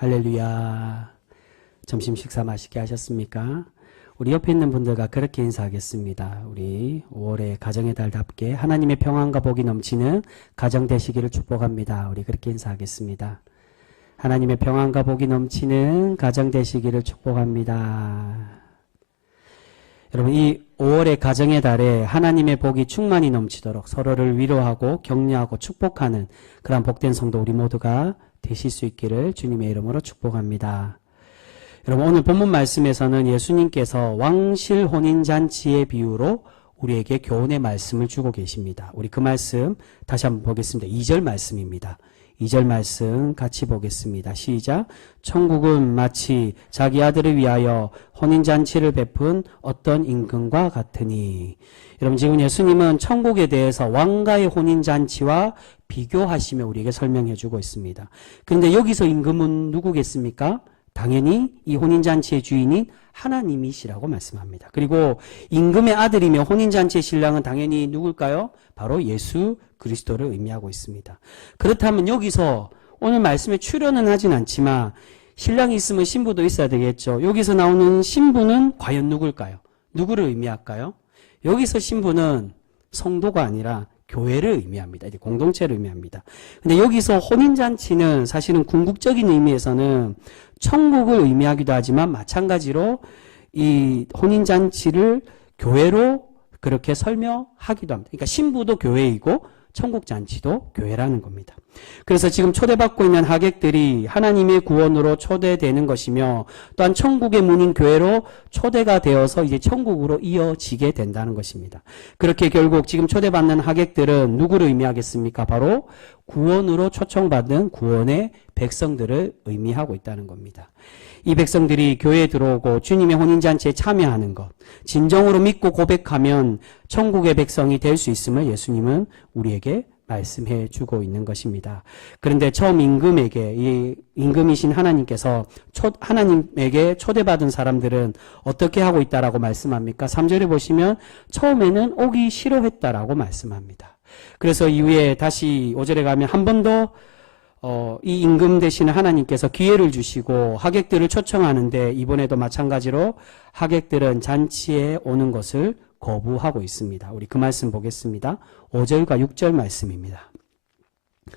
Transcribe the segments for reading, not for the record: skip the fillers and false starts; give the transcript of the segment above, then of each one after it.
할렐루야. 점심 식사 맛있게 하셨습니까? 우리 옆에 있는 분들과 그렇게 인사하겠습니다. 우리 5월의 가정의 달답게 하나님의 평안과 복이 넘치는 가정 되시기를 축복합니다. 우리 그렇게 인사하겠습니다. 하나님의 평안과 복이 넘치는 가정 되시기를 축복합니다. 여러분, 이 5월의 가정의 달에 하나님의 복이 충만히 넘치도록 서로를 위로하고 격려하고 축복하는 그런 복된 성도 우리 모두가 되실 수 있기를 주님의 이름으로 축복합니다. 여러분, 오늘 본문 말씀에서는 예수님께서 왕실 혼인잔치의 비유로 우리에게 교훈의 말씀을 주고 계십니다. 우리 그 말씀 다시 한번 보겠습니다. 2절 말씀입니다. 2절 말씀 같이 보겠습니다. 시작. 천국은 마치 자기 아들을 위하여 혼인잔치를 베푼 어떤 임금과 같으니. 여러분, 지금 예수님은 천국에 대해서 왕가의 혼인잔치와 비교하시며 우리에게 설명해 주고 있습니다. 그런데 여기서 임금은 누구겠습니까? 당연히 이 혼인잔치의 주인인 하나님이시라고 말씀합니다. 그리고 임금의 아들이며 혼인잔치의 신랑은 당연히 누굴까요? 바로 예수 그리스도를 의미하고 있습니다. 그렇다면 여기서 오늘 말씀에 출연은 하진 않지만 신랑이 있으면 신부도 있어야 되겠죠. 여기서 나오는 신부는 과연 누굴까요? 누구를 의미할까요? 여기서 신부는 성도가 아니라 교회를 의미합니다. 이제 공동체를 의미합니다. 근데 여기서 혼인잔치는 사실은 궁극적인 의미에서는 천국을 의미하기도 하지만 마찬가지로 이 혼인잔치를 교회로 그렇게 설명하기도 합니다. 그러니까 신부도 교회이고 천국잔치도 교회라는 겁니다. 그래서 지금 초대받고 있는 하객들이 하나님의 구원으로 초대되는 것이며 또한 천국의 문인 교회로 초대가 되어서 이제 천국으로 이어지게 된다는 것입니다. 그렇게 결국 지금 초대받는 하객들은 누구를 의미하겠습니까? 바로 구원으로 초청받은 구원의 백성들을 의미하고 있다는 겁니다. 이 백성들이 교회에 들어오고 주님의 혼인잔치에 참여하는 것, 진정으로 믿고 고백하면 천국의 백성이 될 수 있음을 예수님은 우리에게 말씀해 주고 있는 것입니다. 그런데 처음 임금에게, 이 임금이신 하나님께서 하나님에게 초대받은 사람들은 어떻게 하고 있다라고 말씀합니까? 3절에 보시면 처음에는 오기 싫어했다라고 말씀합니다. 그래서 이후에 다시 5절에 가면 한 번 더 이 임금 되시는 하나님께서 기회를 주시고 하객들을 초청하는데 이번에도 마찬가지로 하객들은 잔치에 오는 것을 거부하고 있습니다. 우리 그 말씀 보겠습니다. 5절과 6절 말씀입니다.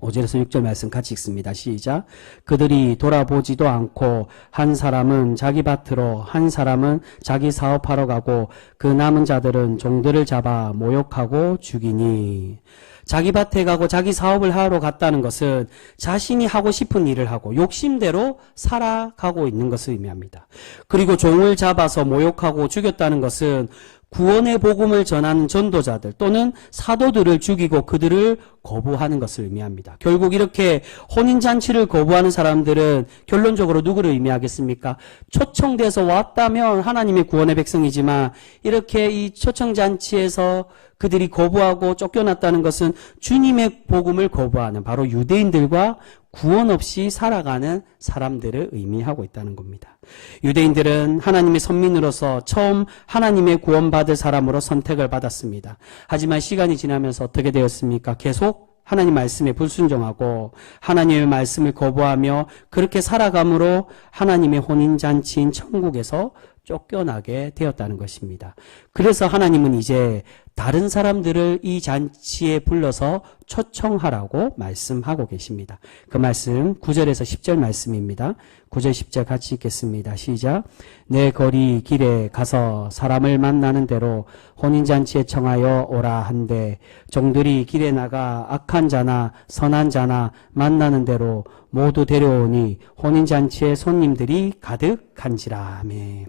5절에서 6절 말씀 같이 읽습니다. 시작. 그들이 돌아보지도 않고 한 사람은 자기 밭으로 한 사람은 자기 사업하러 가고 그 남은 자들은 종들을 잡아 모욕하고 죽이니. 자기 밭에 가고 자기 사업을 하러 갔다는 것은 자신이 하고 싶은 일을 하고 욕심대로 살아가고 있는 것을 의미합니다. 그리고 종을 잡아서 모욕하고 죽였다는 것은 구원의 복음을 전하는 전도자들 또는 사도들을 죽이고 그들을 거부하는 것을 의미합니다. 결국 이렇게 혼인잔치를 거부하는 사람들은 결론적으로 누구를 의미하겠습니까? 초청돼서 왔다면 하나님의 구원의 백성이지만 이렇게 이 초청잔치에서 그들이 거부하고 쫓겨났다는 것은 주님의 복음을 거부하는 바로 유대인들과 구원 없이 살아가는 사람들을 의미하고 있다는 겁니다. 유대인들은 하나님의 선민으로서 처음 하나님의 구원받을 사람으로 선택을 받았습니다. 하지만 시간이 지나면서 어떻게 되었습니까? 계속 하나님 말씀에 불순종하고 하나님의 말씀을 거부하며 그렇게 살아감으로 하나님의 혼인잔치인 천국에서 쫓겨나게 되었다는 것입니다. 그래서 하나님은 이제 다른 사람들을 이 잔치에 불러서 초청하라고 말씀하고 계십니다. 그 말씀 9절에서 10절 말씀입니다. 9절 10절 같이 읽겠습니다. 시작. 내 거리 길에 가서 사람을 만나는 대로 혼인잔치에 청하여 오라 한데 종들이 길에 나가 악한 자나 선한 자나 만나는 대로 모두 데려오니 혼인잔치에 손님들이 가득한지라. 아멘.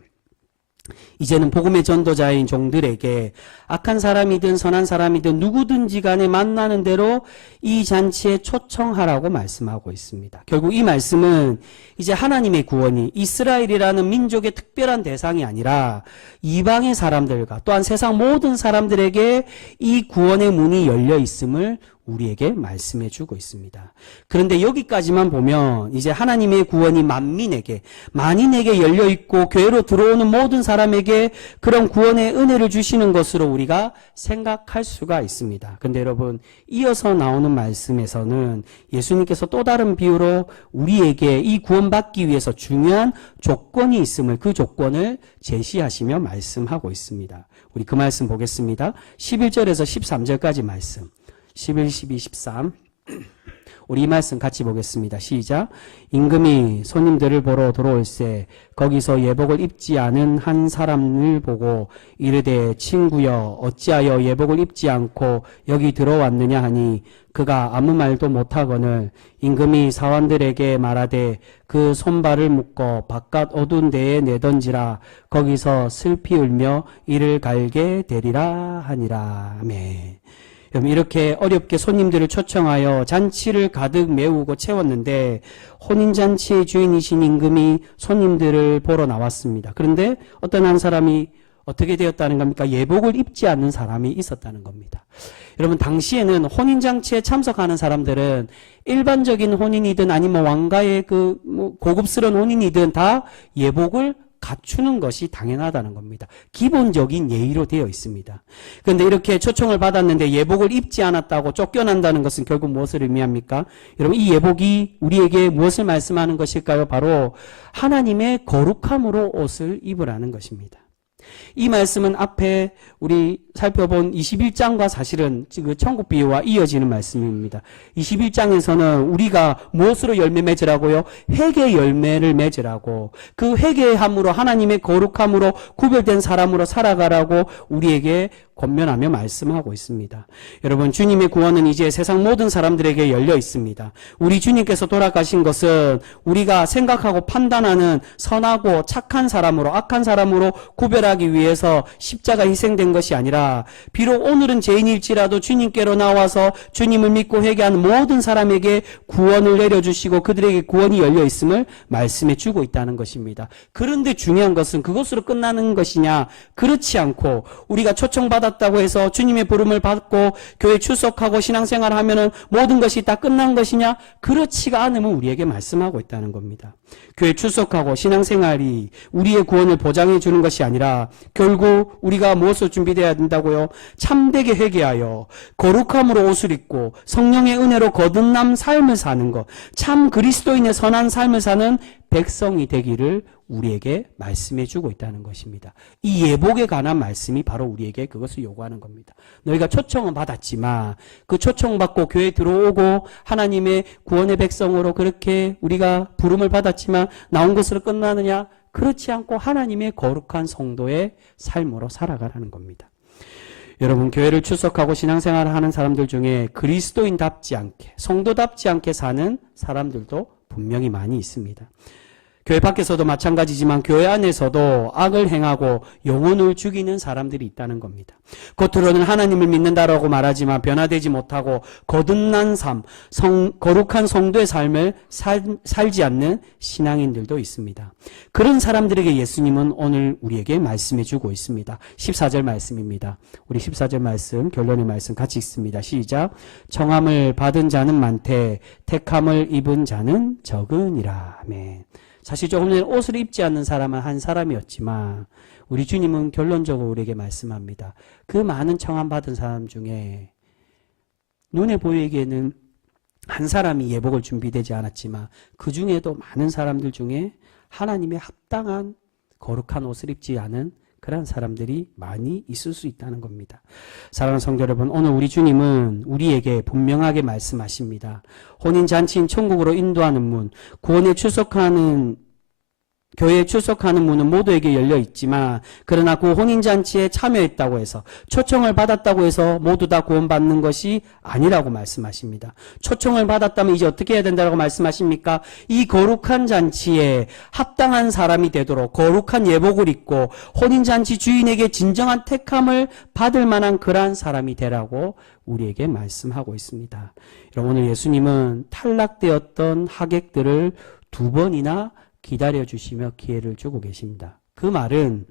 이제는 복음의 전도자인 종들에게 악한 사람이든 선한 사람이든 누구든지 간에 만나는 대로 이 잔치에 초청하라고 말씀하고 있습니다. 결국 이 말씀은 이제 하나님의 구원이 이스라엘이라는 민족의 특별한 대상이 아니라 이방의 사람들과 또한 세상 모든 사람들에게 이 구원의 문이 열려 있음을 우리에게 말씀해 주고 있습니다. 그런데 여기까지만 보면 이제 하나님의 구원이 만인에게 열려 있고 교회로 들어오는 모든 사람에게 그런 구원의 은혜를 주시는 것으로 우리가 생각할 수가 있습니다. 근데 여러분, 이어서 나오는 말씀에서는 예수님께서 또 다른 비유로 우리에게 이 구원받기 위해서 중요한 조건이 있음을, 그 조건을 제시하시며 말씀하고 있습니다. 우리 그 말씀 보겠습니다. 11절에서 13절까지 말씀. 11, 12, 13. 우리 이 말씀 같이 보겠습니다. 시작. 임금이 손님들을 보러 들어올세 거기서 예복을 입지 않은 한 사람을 보고 이르되 친구여 어찌하여 예복을 입지 않고 여기 들어왔느냐 하니 그가 아무 말도 못하거늘 임금이 사원들에게 말하되 그 손발을 묶어 바깥 어두운 데에 내던지라 거기서 슬피 울며 이를 갈게 되리라 하니라. 아멘. 이렇게 어렵게 손님들을 초청하여 잔치를 가득 메우고 채웠는데 혼인잔치의 주인이신 임금이 손님들을 보러 나왔습니다. 그런데 어떤 한 사람이 어떻게 되었다는 겁니까? 예복을 입지 않는 사람이 있었다는 겁니다. 여러분, 당시에는 혼인잔치에 참석하는 사람들은 일반적인 혼인이든 아니면 왕가의 고급스러운 혼인이든 다 예복을 갖추는 것이 당연하다는 겁니다. 기본적인 예의로 되어 있습니다. 그런데 이렇게 초청을 받았는데 예복을 입지 않았다고 쫓겨난다는 것은 결국 무엇을 의미합니까? 여러분, 이 예복이 우리에게 무엇을 말씀하는 것일까요? 바로 하나님의 거룩함으로 옷을 입으라는 것입니다. 이 말씀은 앞에 우리 살펴본 21장과 사실은 그 천국 비유와 이어지는 말씀입니다. 21장에서는 우리가 무엇으로 열매 맺으라고요? 회개 열매를 맺으라고, 그 회개함으로 하나님의 거룩함으로 구별된 사람으로 살아가라고 우리에게 권면하며 말씀하고 있습니다. 여러분, 주님의 구원은 이제 세상 모든 사람들에게 열려 있습니다. 우리 주님께서 돌아가신 것은 우리가 생각하고 판단하는 선하고 착한 사람으로 악한 사람으로 구별하기 위해서 십자가 희생된 것이 아니라 비록 오늘은 죄인일지라도 주님께로 나와서 주님을 믿고 회개하는 모든 사람에게 구원을 내려주시고 그들에게 구원이 열려 있음을 말씀해 주고 있다는 것입니다. 그런데 중요한 것은 그것으로 끝나는 것이냐? 그렇지 않고 우리가 초청받았다고 해서 주님의 부름을 받고 교회 출석하고 신앙생활을 하면은 모든 것이 다 끝난 것이냐? 그렇지가 않음을 우리에게 말씀하고 있다는 겁니다. 교회 출석하고 신앙생활이 우리의 구원을 보장해 주는 것이 아니라 결국 우리가 무엇을 준비되어야 된다고요? 참되게 회개하여 거룩함으로 옷을 입고 성령의 은혜로 거듭난 삶을 사는 것, 참 그리스도인의 선한 삶을 사는 백성이 되기를 우리에게 말씀해 주고 있다는 것입니다. 이 예복에 관한 말씀이 바로 우리에게 그것을 요구하는 겁니다. 너희가 초청은 받았지만 그 초청받고 교회에 들어오고 하나님의 구원의 백성으로 그렇게 우리가 부름을 받았지만 나온 것으로 끝나느냐? 그렇지 않고 하나님의 거룩한 성도의 삶으로 살아가라는 겁니다. 여러분, 교회를 출석하고 신앙생활을 하는 사람들 중에 그리스도인답지 않게, 성도답지 않게 사는 사람들도 분명히 많이 있습니다. 교회 밖에서도 마찬가지지만 교회 안에서도 악을 행하고 영혼을 죽이는 사람들이 있다는 겁니다. 겉으로는 하나님을 믿는다라고 말하지만 변화되지 못하고 거듭난 삶, 거룩한 성도의 삶을 살지 않는 신앙인들도 있습니다. 그런 사람들에게 예수님은 오늘 우리에게 말씀해 주고 있습니다. 14절 말씀입니다. 우리 14절 말씀, 결론의 말씀 같이 읽습니다. 시작. 청함을 받은 자는 많되 택함을 입은 자는 적으니라. 아멘. 사실 조금 전에 옷을 입지 않는 사람은 한 사람이었지만 우리 주님은 결론적으로 우리에게 말씀합니다. 그 많은 청함받은 사람 중에 눈에 보이기에는 한 사람이 예복을 준비되지 않았지만 그 중에도 많은 사람들 중에 하나님의 합당한 거룩한 옷을 입지 않은 그런 사람들이 많이 있을 수 있다는 겁니다. 사랑하는 성도 여러분, 오늘 우리 주님은 우리에게 분명하게 말씀하십니다. 혼인잔치인 천국으로 인도하는 문, 구원에 출석하는 교회에 출석하는 문은 모두에게 열려 있지만 그러나 그 혼인잔치에 참여했다고 해서 초청을 받았다고 해서 모두 다 구원받는 것이 아니라고 말씀하십니다. 초청을 받았다면 이제 어떻게 해야 된다고 말씀하십니까? 이 거룩한 잔치에 합당한 사람이 되도록 거룩한 예복을 입고 혼인잔치 주인에게 진정한 택함을 받을 만한 그러한 사람이 되라고 우리에게 말씀하고 있습니다. 오늘 예수님은 탈락되었던 하객들을 2번이나 기다려주시며 기회를 주고 계십니다. 그 말은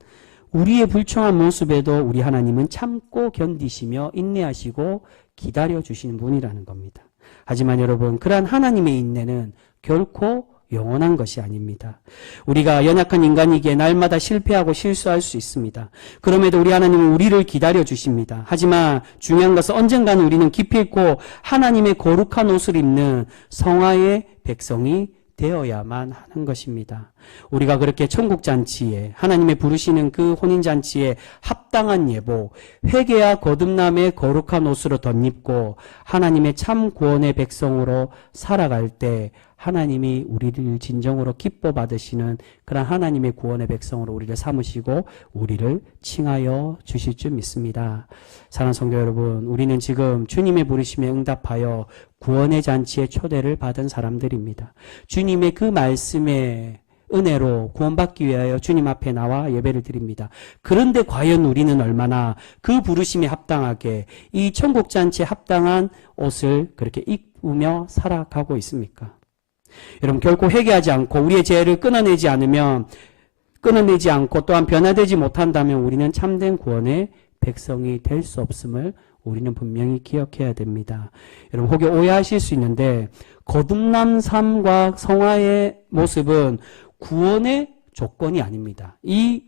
우리의 불충한 모습에도 우리 하나님은 참고 견디시며 인내하시고 기다려 주시는 분이라는 겁니다. 하지만 여러분, 그러한 하나님의 인내는 결코 영원한 것이 아닙니다. 우리가 연약한 인간이기에 날마다 실패하고 실수할 수 있습니다. 그럼에도 우리 하나님은 우리를 기다려 주십니다. 하지만 중요한 것은 언젠가는 우리는 기필코 하나님의 거룩한 옷을 입는 성화의 백성이 되어야만 하는 것입니다. 우리가 그렇게 천국잔치에 하나님의 부르시는 그 혼인잔치에 합당한 예복, 회개와 거듭남의 거룩한 옷으로 덧입고 하나님의 참 구원의 백성으로 살아갈 때 하나님이 우리를 진정으로 기뻐 받으시는 그런 하나님의 구원의 백성으로 우리를 삼으시고 우리를 칭하여 주실 줄 믿습니다. 사랑하는 성도 여러분, 우리는 지금 주님의 부르심에 응답하여 구원의 잔치에 초대를 받은 사람들입니다. 주님의 그 말씀에 은혜로 구원받기 위하여 주님 앞에 나와 예배를 드립니다. 그런데 과연 우리는 얼마나 그 부르심에 합당하게 이 천국잔치에 합당한 옷을 그렇게 입으며 살아가고 있습니까? 여러분, 결코 회개하지 않고 우리의 죄를 끊어내지 않고 또한 변화되지 못한다면 우리는 참된 구원의 백성이 될 수 없음을 우리는 분명히 기억해야 됩니다. 여러분, 혹여 오해하실 수 있는데 거듭남 삶과 성화의 모습은 구원의 조건이 아닙니다. 이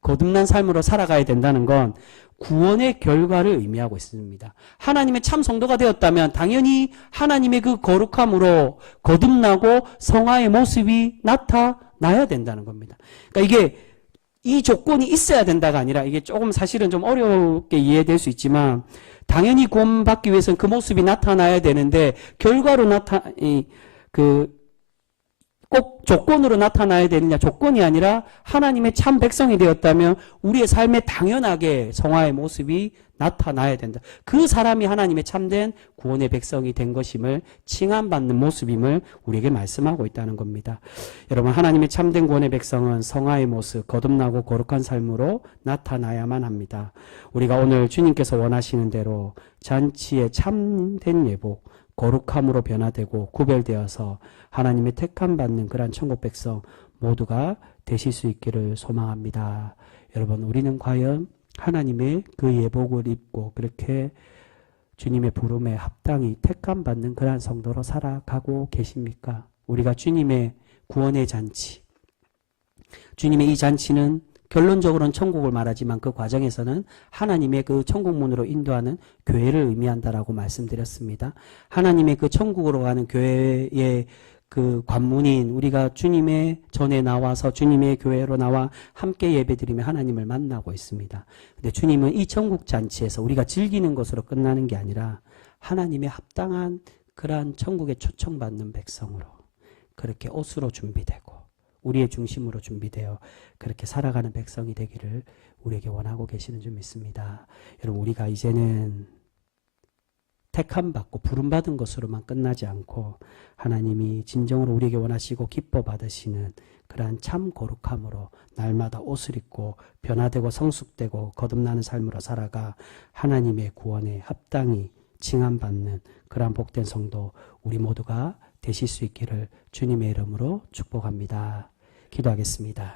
거듭난 삶으로 살아가야 된다는 건 구원의 결과를 의미하고 있습니다. 하나님의 참 성도가 되었다면 당연히 하나님의 그 거룩함으로 거듭나고 성화의 모습이 나타나야 된다는 겁니다. 그러니까 이게 이 조건이 있어야 된다가 아니라, 이게 조금 사실은 좀 어렵게 이해될 수 있지만 당연히 구원받기 위해서는 그 모습이 나타나야 되는데 결과로 꼭 조건으로 나타나야 되느냐, 조건이 아니라 하나님의 참 백성이 되었다면 우리의 삶에 당연하게 성화의 모습이 나타나야 된다. 그 사람이 하나님의 참된 구원의 백성이 된 것임을 칭함받는 모습임을 우리에게 말씀하고 있다는 겁니다. 여러분, 하나님의 참된 구원의 백성은 성화의 모습, 거듭나고 거룩한 삶으로 나타나야만 합니다. 우리가 오늘 주님께서 원하시는 대로 잔치의 참된 예복, 거룩함으로 변화되고 구별되어서 하나님의 택함 받는 그러한 천국 백성 모두가 되실 수 있기를 소망합니다. 여러분, 우리는 과연 하나님의 그 예복을 입고 그렇게 주님의 부름에 합당히 택함 받는 그러한 성도로 살아가고 계십니까? 우리가 주님의 구원의 잔치, 주님의 이 잔치는 결론적으로는 천국을 말하지만 그 과정에서는 하나님의 그 천국문으로 인도하는 교회를 의미한다라고 말씀드렸습니다. 하나님의 그 천국으로 가는 교회의 그 관문인 우리가 주님의 전에 나와서 주님의 교회로 나와 함께 예배드리며 하나님을 만나고 있습니다. 근데 주님은 이 천국 잔치에서 우리가 즐기는 것으로 끝나는 게 아니라 하나님의 합당한 그러한 천국에 초청받는 백성으로 그렇게 옷으로 준비되고 우리의 중심으로 준비되어 그렇게 살아가는 백성이 되기를 우리에게 원하고 계시는 줄 믿습니다. 여러분, 우리가 이제는 택함받고 부름받은 것으로만 끝나지 않고 하나님이 진정으로 우리에게 원하시고 기뻐 받으시는 그러한 참 거룩함으로 날마다 옷을 입고 변화되고 성숙되고 거듭나는 삶으로 살아가 하나님의 구원에 합당히 칭함받는 그러한 복된 성도 우리 모두가 되실 수 있기를 주님의 이름으로 축복합니다. 기도하겠습니다.